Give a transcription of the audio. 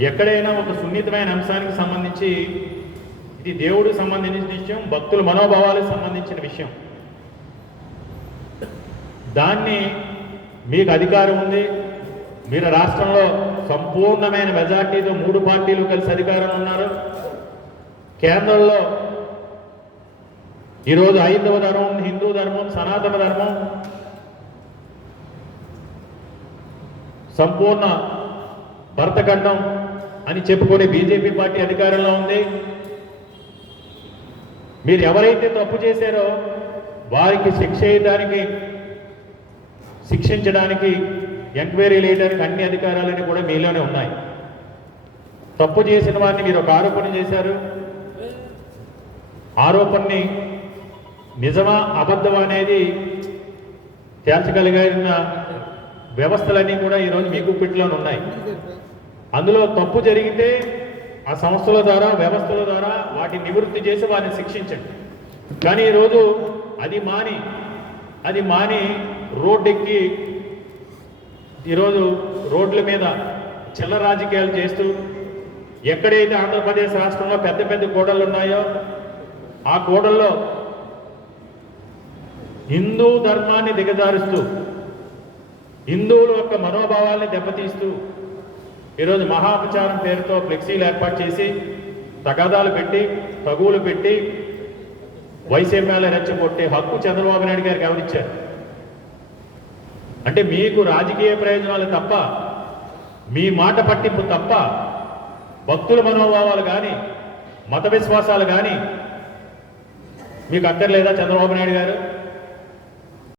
ఎక్కడైనా ఒక సున్నితమైన అంశానికి సంబంధించి ఇది దేవుడికి సంబంధించిన విషయం భక్తుల మనోభావాలకు సంబంధించిన విషయం. దాన్ని మీకు అధికారం ఉంది. మీరు రాష్ట్రంలో సంపూర్ణమైన మెజార్టీతో మూడు పార్టీలు కలిసి అధికారంలో ఉన్నారు. కేంద్రంలో ఈరోజు హైందవ ధర్మం హిందూ ధర్మం సనాతన ధర్మం. సంపూర్ణ భరతఖండం అని చెప్పుకునే బీజేపీ పార్టీ అధికారంలో ఉంది. మీరు ఎవరైతే తప్పు చేశారో వారికి శిక్ష వేయడానికి శిక్షించడానికి ఎంక్వైరీ వేయడానికి అన్ని అధికారాలన్నీ కూడా మీలోనే ఉన్నాయి. తప్పు చేసిన వారిని మీరు ఒక ఆరోపణ చేశారు. ఆరోపణని నిజమా అబద్ధమా అనేది తేల్చగలిగిన వ్యవస్థలన్నీ కూడా ఈరోజు మీ గుప్పిట్లోనే ఉన్నాయి. అందులో తప్పు జరిగితే ఆ సంస్థల ద్వారా వ్యవస్థల ద్వారా వాటిని నివృత్తి చేసి వారిని శిక్షించండి. కానీ ఈరోజు అది మాని అది మాని రోడ్డెక్కి ఈరోజు రోడ్ల మీద చిల్ల రాజకీయాలు చేస్తూ ఎక్కడైతే ఆంధ్రప్రదేశ్ రాష్ట్రంలో పెద్ద పెద్ద గోడలు ఉన్నాయో ఆ గోడల్లో హిందూ ధర్మాన్ని దిగజారుస్తూ హిందువుల యొక్క మనోభావాల్ని దెబ్బతీస్తూ ఈరోజు మహాపచారం పేరుతో ఫ్లెక్సీలు ఏర్పాటు చేసి తగాదాలు పెట్టి తగువులు పెట్టి వైసీఎంఏల రెచ్చగొట్టే హక్కు చంద్రబాబు నాయుడు గారికి ఎవరిచ్చారు? అంటే మీకు రాజకీయ ప్రయోజనాలు తప్ప మీ మాట పట్టింపు తప్ప భక్తుల మనోభావాలు కానీ మత విశ్వాసాలు కానీ మీకు అక్కర్లేదా చంద్రబాబు నాయుడు గారు?